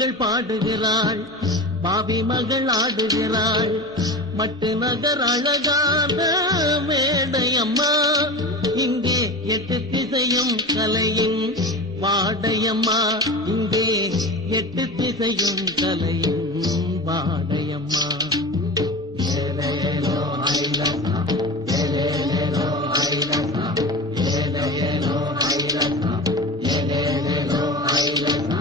மகள் பாடுகிறாள், பாவி மகள் ஆடுகிறாள். மட்டு நகர் அழகான மேடையம்மா, இங்கே 8 திசையும் கலையும் வாடையம்மா, இங்கே 8 திசையும் கலையும் வாடையம்மா. ஏலேலோ ஐலசா, ஏலேலோ ஐலசா, ஏலேலோ ஐலசா, ஏலேலோ ஐலசா.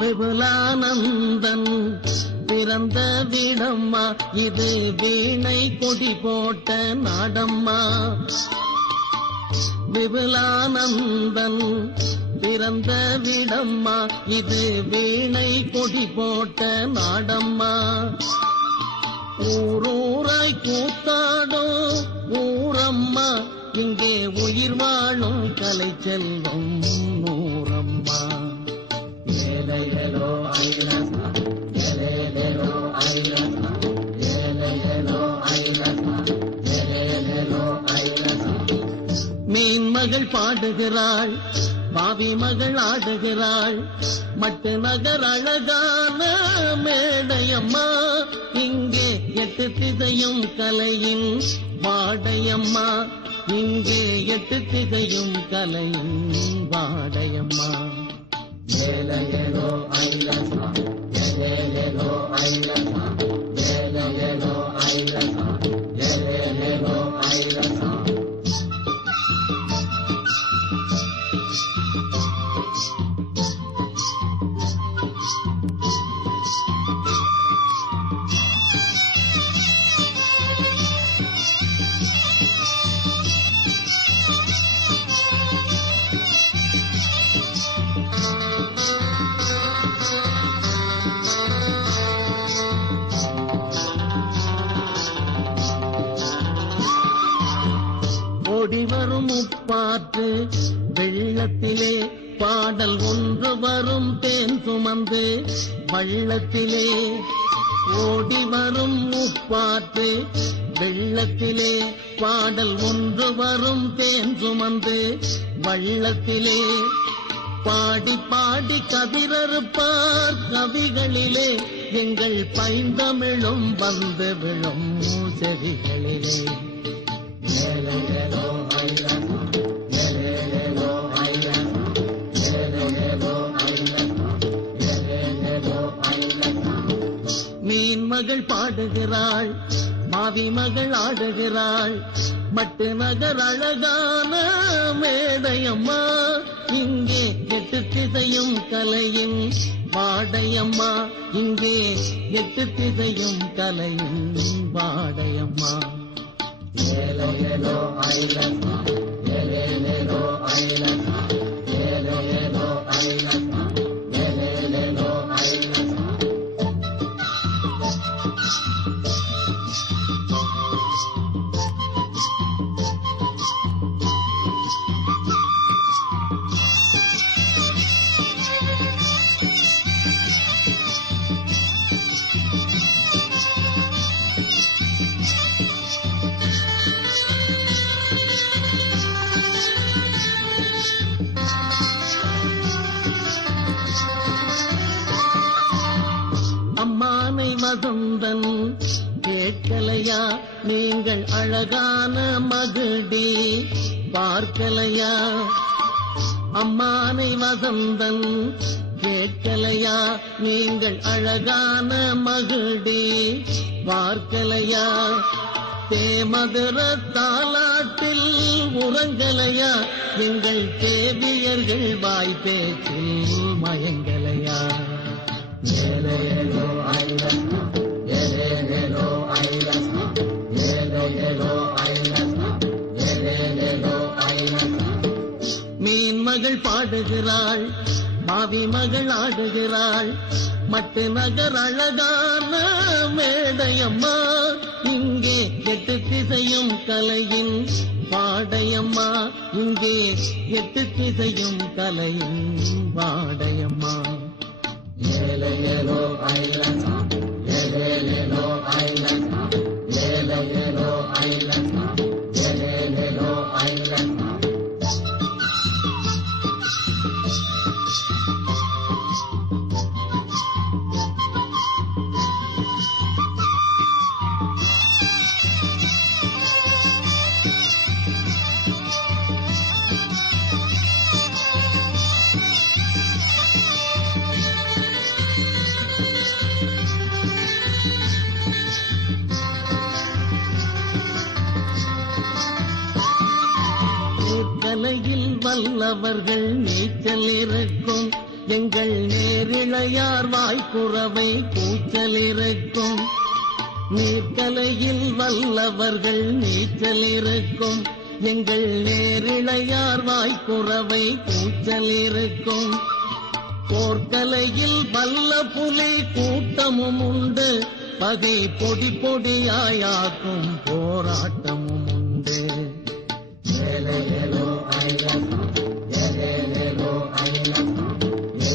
விபுலானந்தன் பிறந்த வீடம்மா, இது வீணை கொடி போட்ட நாடம்மா. விபுலானந்தன் பிறந்த வீடம்மா, இது வீணை கொடி போட்ட நாடம்மா. ஊரூராய் கூத்தாடும் ஊரம்மா, இங்கே உயிர் வாழும் கலை செல்வம் நூறம்மா. ஏலேலோ ஐலசா, ஏலேலோ ஐலசா, ஏலேலோ ஐலசா, ஏலேலோ ஐலசா. மீன் மகள் பாடுகிறாள், பாவி மகள் ஆடுகிறாள். மட்டு நகர் அழகான மேடையம்மா, இங்கே 8 திசையும் கலையின் வாடையம்மா, இங்கே 8 திசையும் கலையின் வாடையம்மா. ஏலேலோ ஐலசா, ஏலேலோ ஐலசா, ஏலேலோ ஐலசா, ஏலேலோ ஐலசா. ஓடி வரும் முப்பாற்று வெள்ளத்திலே பாடல் ஒன்று வரும் தேன் சுமந்து வள்ளத்திலே. ஓடி வரும் முப்பாற்று வெள்ளத்திலே பாடல் ஒன்று வரும் தேன் சுமந்து வள்ளத்திலே. பாடி பாடி கதிரறுப்பார் கவிகளிலே, எங்கள் பைந்தமிழும் வந்து விழும் செவிகளிலே. ஏலேலோ ஐலசா, ஏலேலோ ஐலசா, ஏலேலோ ஐலசா, ஏலேலோ ஐலசா. மீன் மகள் பாடுகிறாள், மாவி மகள் ஆடுகிறாள். மட்டு நகர் அழகான மேடையம்மா, இங்கே 8 திசையும் கலையும் வாடையம்மா, இங்கே 8 திசையும் கலையும் வாடையம்மா. ஏலேலோ ஐலசா, ஏலேலோ ஐலசா, ஏலேலோ ஐலசா, ஏலேலோ ஐலசா. அம்மானை வசந்தன் கேட்கலையா, நீங்கள் அழகான மகிழ்டி பார்க்கலையா. அம்மானை வசந்தன் கேட்கலையா, நீங்கள் அழகான மகிழ்டி பார்க்கலையா. தேமதுர தாலாட்டில் உறங்கலையா, எங்கள் தேவியர்கள் வாய் பேச்சில் மயங்கலையா. ஏலேலோ ஐலசா, ஏலேலோ ஐலசா, ஏலேலோ ஐலசா, ஏலேலோ ஐலசா. மீன் மகள் பாடுகிறாள், பாவி மகள் ஆடுகிறாள் மட்டு நகர் அழகான மேடையம்மா இங்கே எட்டு திசையும் கலையின் பாடையம்மா இங்கே எட்டு திசையும் கலையின் பாடையம்மா ஏலே ஏலோ ஐலசா ஏலே ஏலோ ஐலசா ஏலே ஏலோ ஐலசா ஏலே ஏலோ ஐலசா கலையில் வல்லவர்கள் நீச்சல் இருக்கும் எங்கள் நேரிழையார் வாய்க்குறவை கூச்சல் இருக்கும் நீர்கலையில் வல்லவர்கள் நீச்சல் இருக்கும் எங்கள் நேரிழையார் வாய்க்குறவை கூச்சல் இருக்கும் போர்க்கலையில் வல்ல புலி கூட்டமும் உண்டு பகை பொடி பொடியாயாக்கும் போராட்டமும் உண்டு ஏலே ஏலோ ஐலசா ஏலே ஏலோ ஐலசா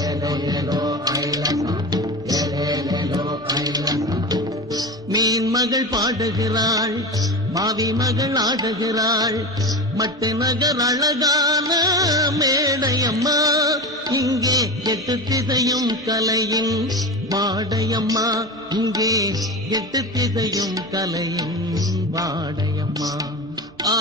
ஏலே ஏலோ ஐலசா ஏலே ஏலோ ஐலசா மீன் மகள் பாடுகிறாள் மாவி மகள் ஆடுகிறாள் மட்டு நகர் அழகான மேடையம்மா இங்கே எட்டு திசையும் கலையின் பாடையம்மா இங்கே எட்டு திசையும் கலையின் பாடையம்மா ஆ